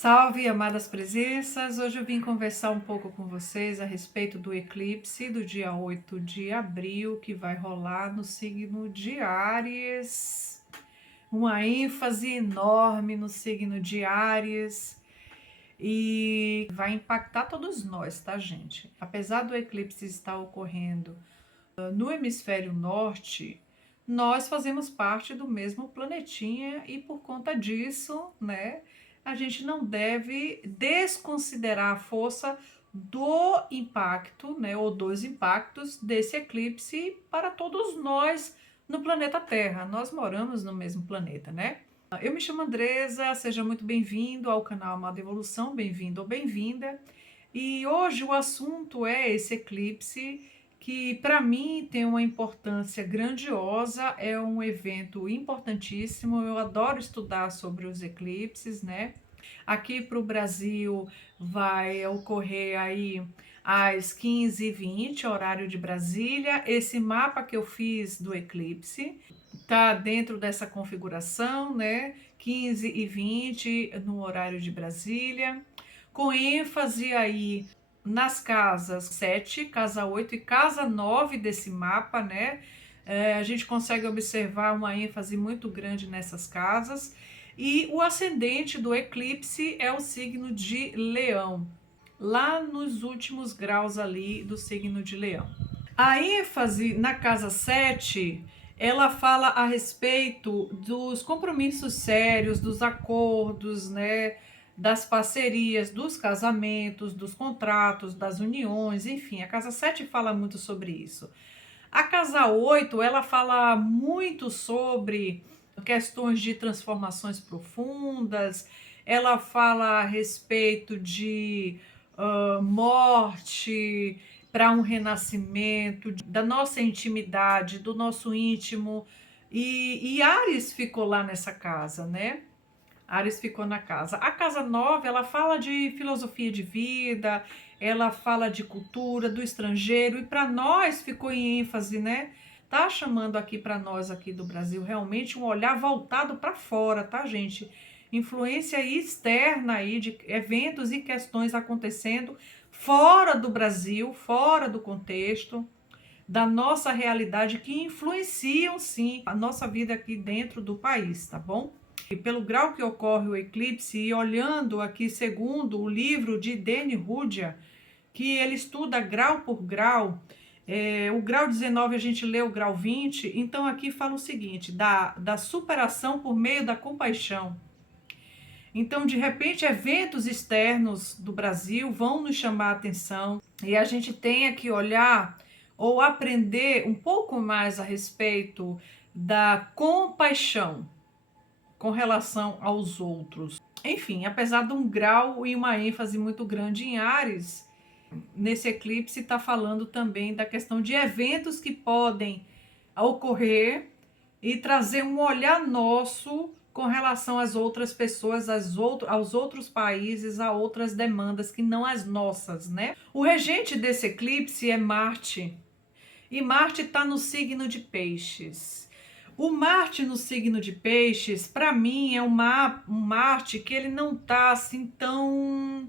Salve, amadas presenças! Hoje eu vim conversar um pouco com vocês a respeito do eclipse do dia 8 de abril, que vai rolar no signo de Áries. Uma ênfase enorme no signo de Áries e vai impactar todos nós, tá, gente? Apesar do eclipse estar ocorrendo no hemisfério norte, nós fazemos parte do mesmo planetinha e por conta disso, né, a gente não deve desconsiderar a força do impacto, né, ou dos impactos desse eclipse para todos nós no planeta Terra. Nós moramos no mesmo planeta, né? Eu me chamo Andresa, seja muito bem-vindo ao canal Amada Evolução, bem-vindo ou bem-vinda. E hoje o assunto é esse eclipse que para mim tem uma importância grandiosa, é um evento importantíssimo. Eu adoro estudar sobre os eclipses, né? Aqui para o Brasil vai ocorrer aí às 15h20, horário de Brasília. Esse mapa que eu fiz do eclipse tá dentro dessa configuração, né? 15h20 no horário de Brasília, com ênfase aí nas casas 7, casa 8 e casa 9 desse mapa, né? A gente consegue observar uma ênfase muito grande nessas casas. E o ascendente do eclipse é o signo de Leão, lá nos últimos graus ali do signo de Leão. A ênfase na casa 7, ela fala a respeito dos compromissos sérios, dos acordos, né, das parcerias, dos casamentos, dos contratos, das uniões, enfim, a casa 7 fala muito sobre isso. A casa 8, ela fala muito sobre questões de transformações profundas, ela fala a respeito de morte para um renascimento, da nossa intimidade, do nosso íntimo. E Áries ficou lá nessa casa, né? Áries ficou na casa. A casa 9, ela fala de filosofia de vida, ela fala de cultura, do estrangeiro, e para nós ficou em ênfase, né? Tá chamando aqui para nós aqui do Brasil realmente um olhar voltado para fora, tá, gente? Influência externa aí de eventos e questões acontecendo fora do Brasil, fora do contexto da nossa realidade, que influenciam sim a nossa vida aqui dentro do país, tá bom? E pelo grau que ocorre o eclipse, e olhando aqui segundo o livro de Danny Rudhyar, que ele estuda grau por grau, o grau 19 a gente lê o grau 20, então aqui fala o seguinte, da superação por meio da compaixão. Então, de repente, eventos externos do Brasil vão nos chamar a atenção e a gente tem que olhar ou aprender um pouco mais a respeito da compaixão com relação aos outros. Enfim, apesar de um grau e uma ênfase muito grande em Áries, nesse eclipse está falando também da questão de eventos que podem ocorrer e trazer um olhar nosso com relação às outras pessoas, aos outros países, a outras demandas que não as nossas, né? O regente desse eclipse é Marte, e Marte está no signo de Peixes. O Marte no signo de Peixes, para mim, é um Marte que ele não está assim tão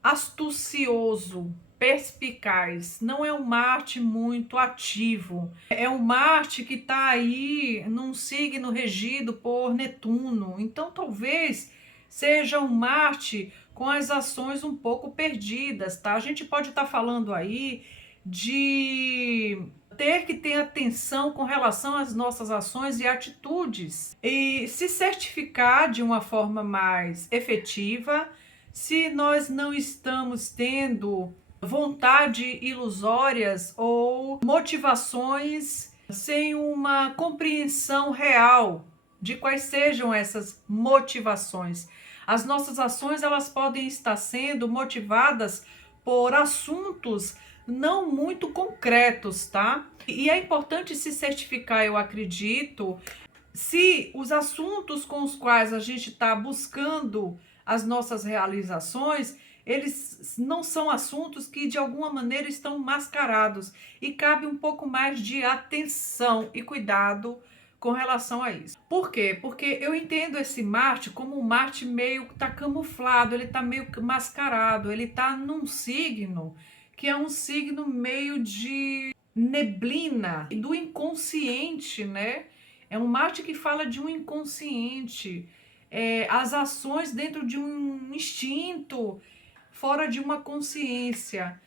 astucioso, perspicaz. Não é um Marte muito ativo. É um Marte que está aí num signo regido por Netuno. Então, talvez seja um Marte com as ações um pouco perdidas, tá? A gente pode estar falando aí de ter que ter atenção com relação às nossas ações e atitudes e se certificar de uma forma mais efetiva se nós não estamos tendo vontade ilusórias ou motivações sem uma compreensão real de quais sejam essas motivações. As nossas ações, elas podem estar sendo motivadas por assuntos não muito concretos, tá? E é importante se certificar, eu acredito, se os assuntos com os quais a gente está buscando as nossas realizações, eles não são assuntos que de alguma maneira estão mascarados e cabe um pouco mais de atenção e cuidado com relação a isso. Por quê? Porque eu entendo esse Marte como um Marte meio que tá camuflado, ele tá meio mascarado, ele tá num signo que é um signo meio de neblina, do inconsciente, né? É um Marte que fala de um inconsciente, as ações dentro de um instinto, fora de uma consciência.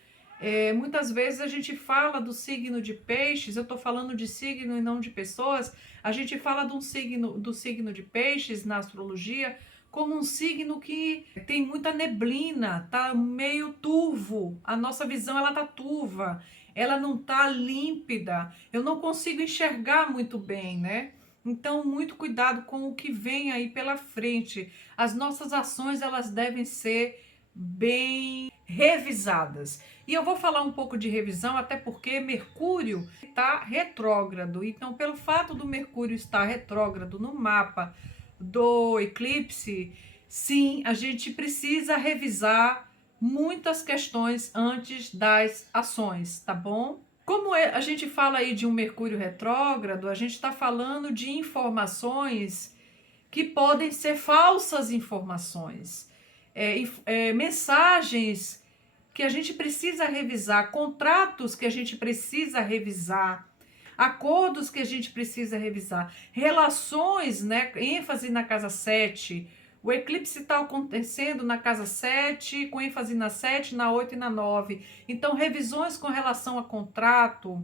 Muitas vezes a gente fala do signo de peixes, eu estou falando de signo e não de pessoas, a gente fala do signo de peixes na astrologia como um signo que tem muita neblina, tá meio turvo, a nossa visão ela tá turva, ela não tá límpida, eu não consigo enxergar muito bem, né? Então, muito cuidado com o que vem aí pela frente. As nossas ações, elas devem ser bem revisadas. E eu vou falar um pouco de revisão, até porque Mercúrio está retrógrado. Então, pelo fato do Mercúrio estar retrógrado no mapa do eclipse, sim, a gente precisa revisar muitas questões antes das ações, tá bom? Como a gente fala aí de um Mercúrio retrógrado, a gente está falando de informações que podem ser falsas informações, mensagens que a gente precisa revisar, contratos que a gente precisa revisar, acordos que a gente precisa revisar, relações, né? ênfase na casa 7. O eclipse está acontecendo na casa 7, com ênfase na 7, na 8 e na 9. Então, revisões com relação a contrato,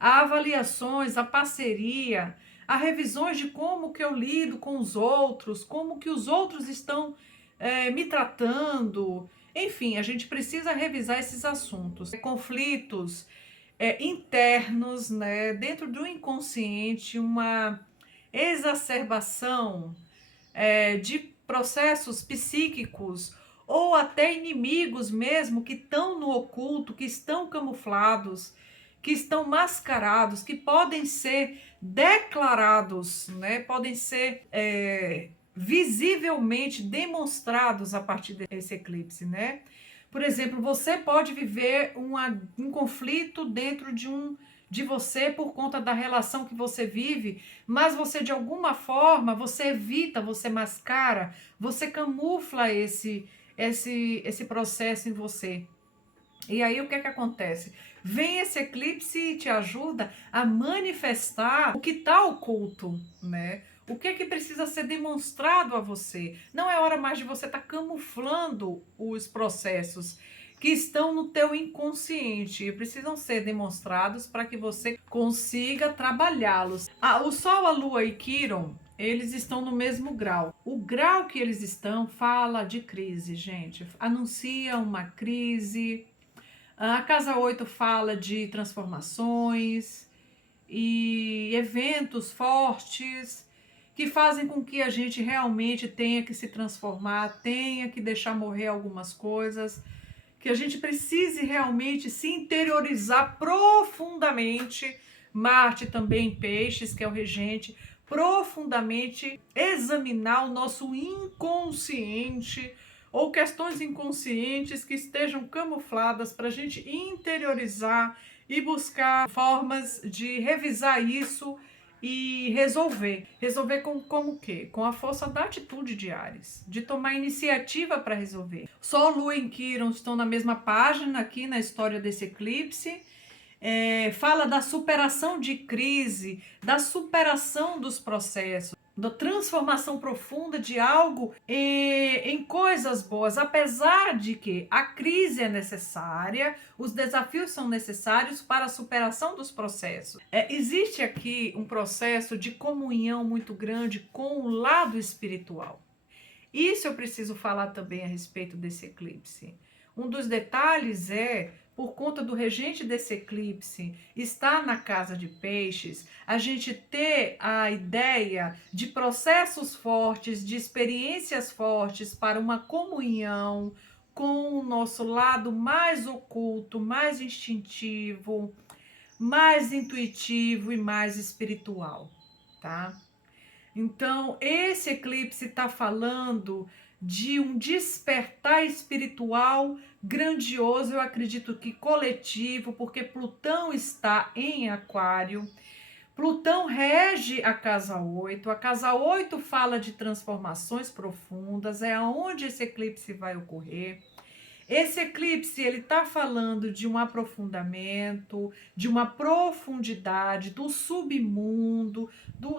a avaliações, a parceria, a revisões de como que eu lido com os outros, como que os outros estão me tratando. Enfim, a gente precisa revisar esses assuntos. Conflitos internos, né, dentro do inconsciente, uma exacerbação de processos psíquicos ou até inimigos mesmo que estão no oculto, que estão camuflados, que estão mascarados, que podem ser declarados, né? Podem ser visivelmente demonstrados a partir desse eclipse, né? Por exemplo, você pode viver um conflito dentro de você por conta da relação que você vive, mas você de alguma forma, você evita, você mascara, você camufla esse processo em você. E aí o que é que acontece? Vem esse eclipse e te ajuda a manifestar o que está oculto, né? O que é que precisa ser demonstrado a você? Não é hora mais de você estar camuflando os processos que estão no teu inconsciente e precisam ser demonstrados para que você consiga trabalhá-los. O Sol, a Lua e Quiron, eles estão no mesmo grau. O grau que eles estão fala de crise, gente. Anuncia uma crise. A casa 8 fala de transformações e eventos fortes que fazem com que a gente realmente tenha que se transformar, tenha que deixar morrer algumas coisas, que a gente precise realmente se interiorizar profundamente. Marte também em Peixes, que é o regente, profundamente examinar o nosso inconsciente ou questões inconscientes que estejam camufladas para a gente interiorizar e buscar formas de revisar isso e resolver. Resolver como o quê? Com a força da atitude de Áries, de tomar iniciativa para resolver. Sol, Lua e Quiron estão na mesma página aqui na história desse eclipse. Fala da superação de crise, da superação dos processos, da transformação profunda de algo em coisas boas, apesar de que a crise é necessária, os desafios são necessários para a superação dos processos. Existe aqui um processo de comunhão muito grande com o lado espiritual. Isso eu preciso falar também a respeito desse eclipse. Um dos detalhes por conta do regente desse eclipse estar na casa de Peixes, a gente ter a ideia de processos fortes, de experiências fortes para uma comunhão com o nosso lado mais oculto, mais instintivo, mais intuitivo e mais espiritual, tá? Então, esse eclipse está falando de um despertar espiritual grandioso, eu acredito que coletivo, porque Plutão está em Aquário. Plutão rege a casa 8. A casa 8 fala de transformações profundas, é onde esse eclipse vai ocorrer. Esse eclipse, ele está falando de um aprofundamento, de uma profundidade, do submundo,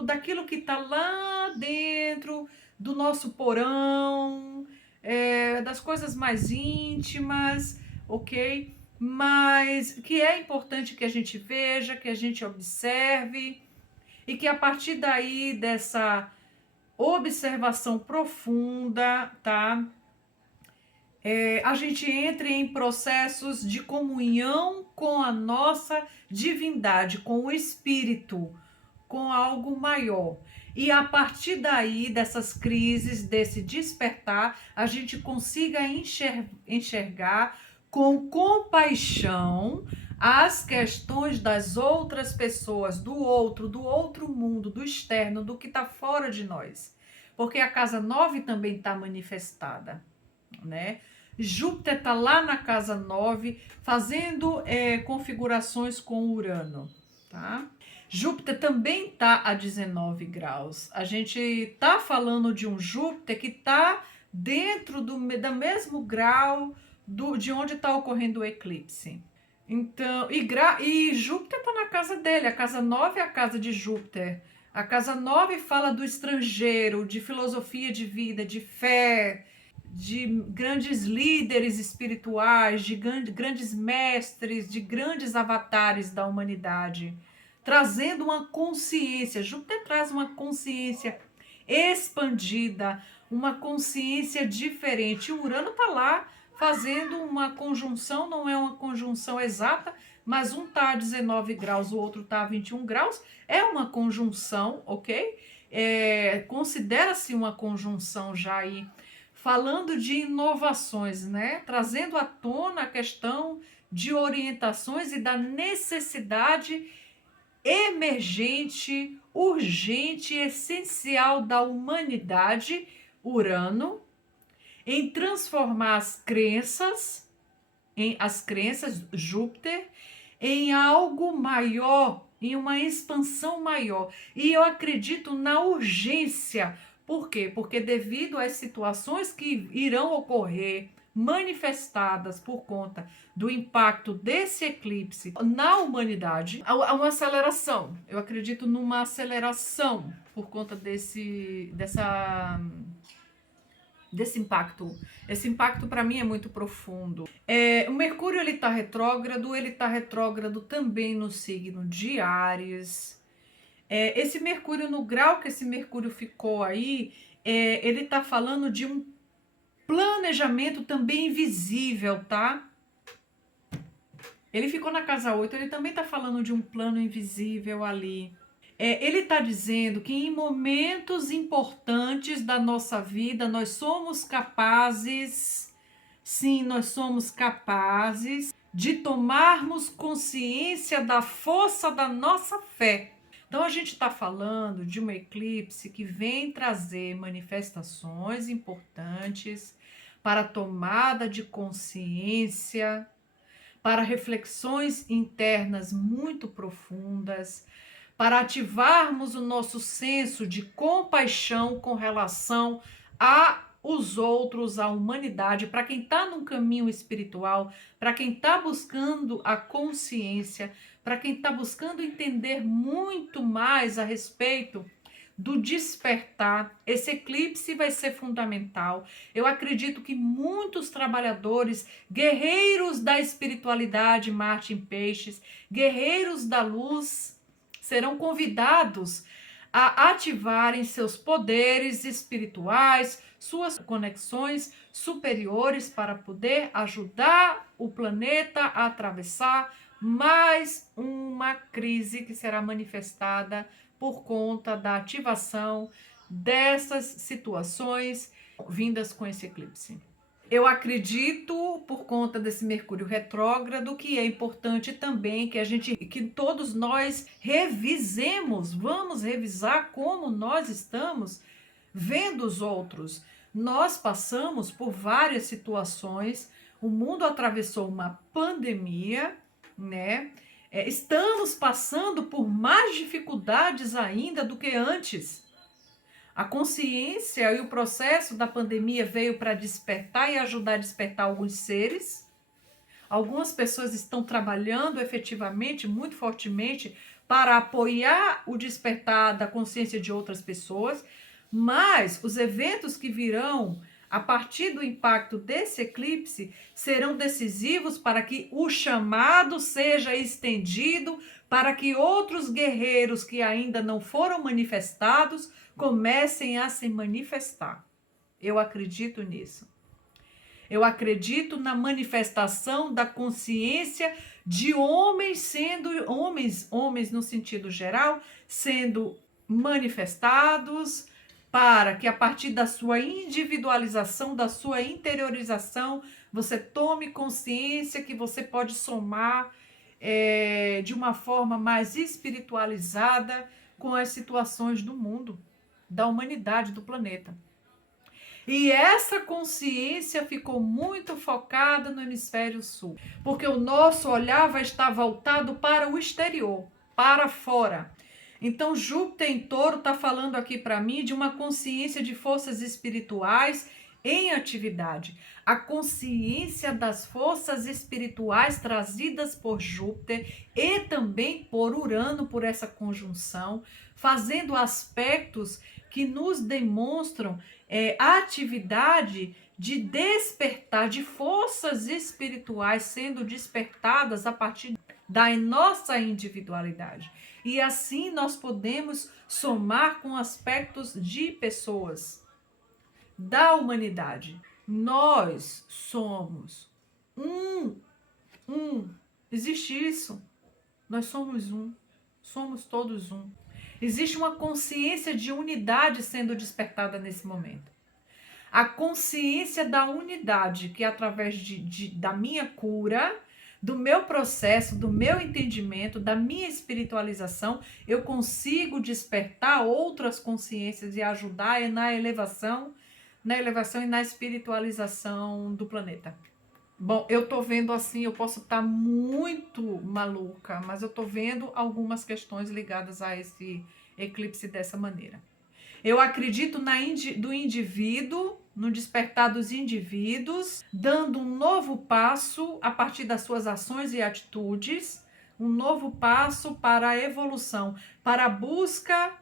daquilo que está lá dentro do nosso porão, das coisas mais íntimas, ok? Mas que é importante que a gente veja, que a gente observe, e que a partir daí, dessa observação profunda, tá? A gente entre em processos de comunhão com a nossa divindade, com o Espírito, com algo maior. E a partir daí, dessas crises, desse despertar, a gente consiga enxergar com compaixão as questões das outras pessoas, do outro mundo, do externo, do que está fora de nós. Porque a casa 9 também está manifestada, né? Júpiter está lá na casa 9, fazendo configurações com Urano, tá? Júpiter também está a 19 graus. A gente está falando de um Júpiter que está dentro do mesmo grau de onde está ocorrendo o eclipse. Então, e Júpiter está na casa dele, a casa 9 é a casa de Júpiter. A casa 9 fala do estrangeiro, de filosofia de vida, de fé, de grandes líderes espirituais, de grandes mestres, de grandes avatares da humanidade, trazendo uma consciência. Júpiter traz uma consciência expandida, uma consciência diferente. O Urano está lá fazendo uma conjunção, não é uma conjunção exata, mas um está a 19 graus, o outro está a 21 graus, é uma conjunção, ok? Considera-se uma conjunção já aí, falando de inovações, né? Trazendo à tona a questão de orientações e da necessidade emergente, urgente, essencial da humanidade, Urano, em transformar as crenças, Júpiter, em algo maior, em uma expansão maior. E eu acredito na urgência. Por quê? Porque devido às situações que irão ocorrer, manifestadas por conta do impacto desse eclipse na humanidade, há uma aceleração. Eu acredito numa aceleração por conta desse impacto. Esse impacto para mim é muito profundo. O Mercúrio ele está retrógrado também no signo de Áries. Esse Mercúrio, no grau que esse Mercúrio ficou aí, ele está falando de um planejamento também invisível, tá? Ele ficou na casa 8, ele também está falando de um plano invisível ali. Ele está dizendo que em momentos importantes da nossa vida, nós somos capazes, sim, nós somos capazes de tomarmos consciência da força da nossa fé. Então, a gente está falando de um eclipse que vem trazer manifestações importantes para a tomada de consciência, para reflexões internas muito profundas, para ativarmos o nosso senso de compaixão com relação aos outros, à humanidade, para quem está num caminho espiritual, para quem está buscando a consciência, para quem está buscando entender muito mais a respeito do despertar. Esse eclipse vai ser fundamental. Eu acredito que muitos trabalhadores, guerreiros da espiritualidade, Marte em Peixes, guerreiros da luz, serão convidados a ativarem seus poderes espirituais, suas conexões superiores para poder ajudar o planeta a atravessar mais uma crise que será manifestada por conta da ativação dessas situações vindas com esse eclipse. Eu acredito, por conta desse Mercúrio retrógrado, que é importante também que todos nós revisemos, vamos revisar como nós estamos vendo os outros. Nós passamos por várias situações, o mundo atravessou uma pandemia, né? Estamos passando por mais dificuldades ainda do que antes. A consciência e o processo da pandemia veio para despertar e ajudar a despertar alguns seres. Algumas pessoas estão trabalhando efetivamente, muito fortemente, para apoiar o despertar da consciência de outras pessoas, mas os eventos que virão a partir do impacto desse eclipse serão decisivos para que o chamado seja estendido, para que outros guerreiros que ainda não foram manifestados comecem a se manifestar. Eu acredito nisso. Eu acredito na manifestação da consciência de homens sendo homens no sentido geral, sendo manifestados para que a partir da sua individualização, da sua interiorização, você tome consciência que você pode somar de uma forma mais espiritualizada com as situações do mundo, da humanidade, do planeta. E essa consciência ficou muito focada no hemisfério sul, porque o nosso olhar vai estar voltado para o exterior, para fora. Então, Júpiter em Touro está falando aqui para mim de uma consciência de forças espirituais em atividade. A consciência das forças espirituais trazidas por Júpiter e também por Urano, por essa conjunção, fazendo aspectos que nos demonstram a atividade de despertar, de forças espirituais sendo despertadas a partir da nossa individualidade. E assim nós podemos somar com aspectos de pessoas, da humanidade. Nós somos um. Existe isso. Nós somos um. Somos todos um. Existe uma consciência de unidade sendo despertada nesse momento. A consciência da unidade, que através da minha cura, do meu processo, do meu entendimento, da minha espiritualização, eu consigo despertar outras consciências e ajudar na elevação e na espiritualização do planeta. Bom, eu tô vendo assim, eu posso estar muito maluca, mas eu tô vendo algumas questões ligadas a esse eclipse dessa maneira. Eu acredito do indivíduo, no despertar dos indivíduos, dando um novo passo a partir das suas ações e atitudes, um novo passo para a evolução, para a busca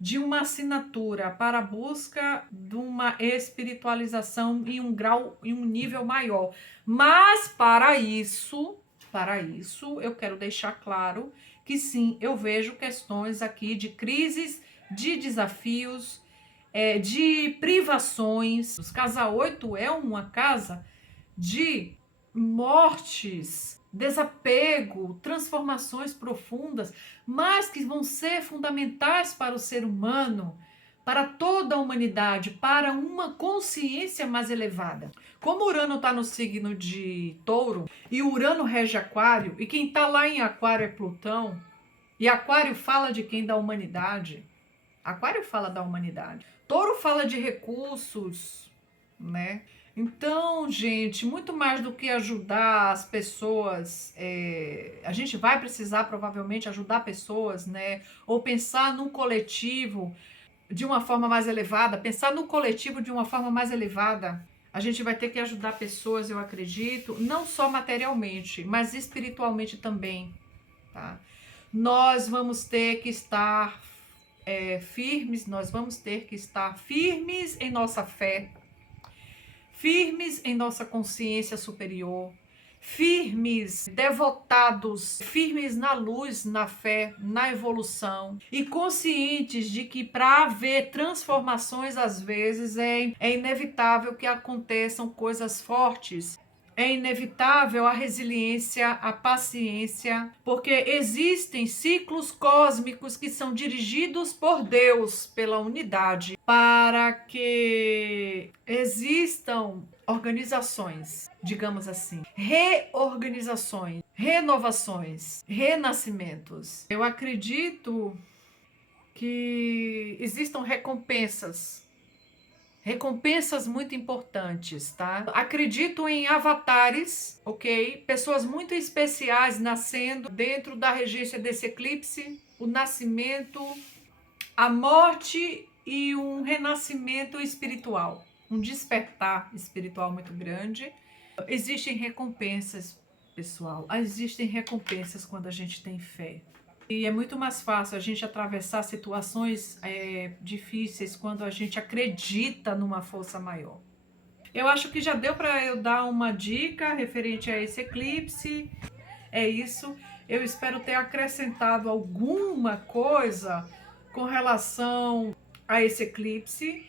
de uma assinatura, para a busca de uma espiritualização em um grau, em um nível maior. Mas para isso, eu quero deixar claro que sim, eu vejo questões aqui de crises, de desafios, de privações. Casa 8 é uma casa de mortes, desapego, transformações profundas, mas que vão ser fundamentais para o ser humano, para toda a humanidade, para uma consciência mais elevada. Como Urano está no signo de Touro, e Urano rege Aquário, e quem está lá em Aquário é Plutão, e Aquário fala de quem? Da humanidade. Aquário fala da humanidade. Touro fala de recursos, né? Então, gente, muito mais do que ajudar as pessoas, a gente vai precisar provavelmente ajudar pessoas, né? Ou pensar num coletivo de uma forma mais elevada, pensar no coletivo de uma forma mais elevada. A gente vai ter que ajudar pessoas, eu acredito, não só materialmente, mas espiritualmente também, tá? Nós vamos ter que estar firmes, nós vamos ter que estar firmes em nossa fé, firmes em nossa consciência superior, firmes, devotados, firmes na luz, na fé, na evolução e conscientes de que para haver transformações, às vezes, é inevitável que aconteçam coisas fortes. É inevitável a resiliência, a paciência, porque existem ciclos cósmicos que são dirigidos por Deus, pela unidade, para que existam organizações, digamos assim, reorganizações, renovações, renascimentos. Eu acredito que existam recompensas recompensas muito importantes, tá? Acredito em avatares, ok? Pessoas muito especiais nascendo dentro da regência desse eclipse, o nascimento, a morte e um renascimento espiritual, um despertar espiritual muito grande. Existem recompensas, pessoal, existem recompensas quando a gente tem fé. E é muito mais fácil a gente atravessar situações difíceis quando a gente acredita numa força maior. Eu acho que já deu para eu dar uma dica referente a esse eclipse. É isso. Eu espero ter acrescentado alguma coisa com relação a esse eclipse.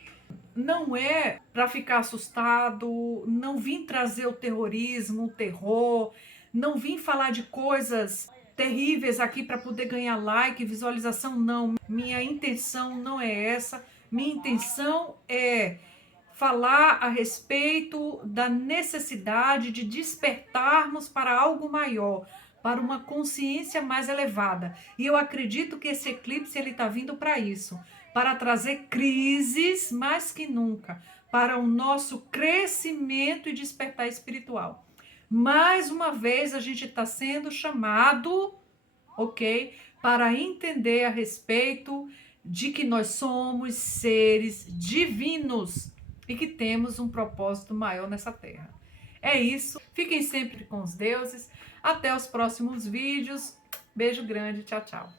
Não é para ficar assustado, não vim trazer o terrorismo, o terror, não vim falar de coisas terríveis aqui para poder ganhar like, visualização, não. Minha intenção não é essa. Minha intenção é falar a respeito da necessidade de despertarmos para algo maior, para uma consciência mais elevada. E eu acredito que esse eclipse ele está vindo para isso, para trazer crises mais que nunca, para o nosso crescimento e despertar espiritual. Mais uma vez a gente está sendo chamado, ok, para entender a respeito de que nós somos seres divinos e que temos um propósito maior nessa terra. É isso. Fiquem sempre com os deuses. Até os próximos vídeos. Beijo grande. Tchau, tchau.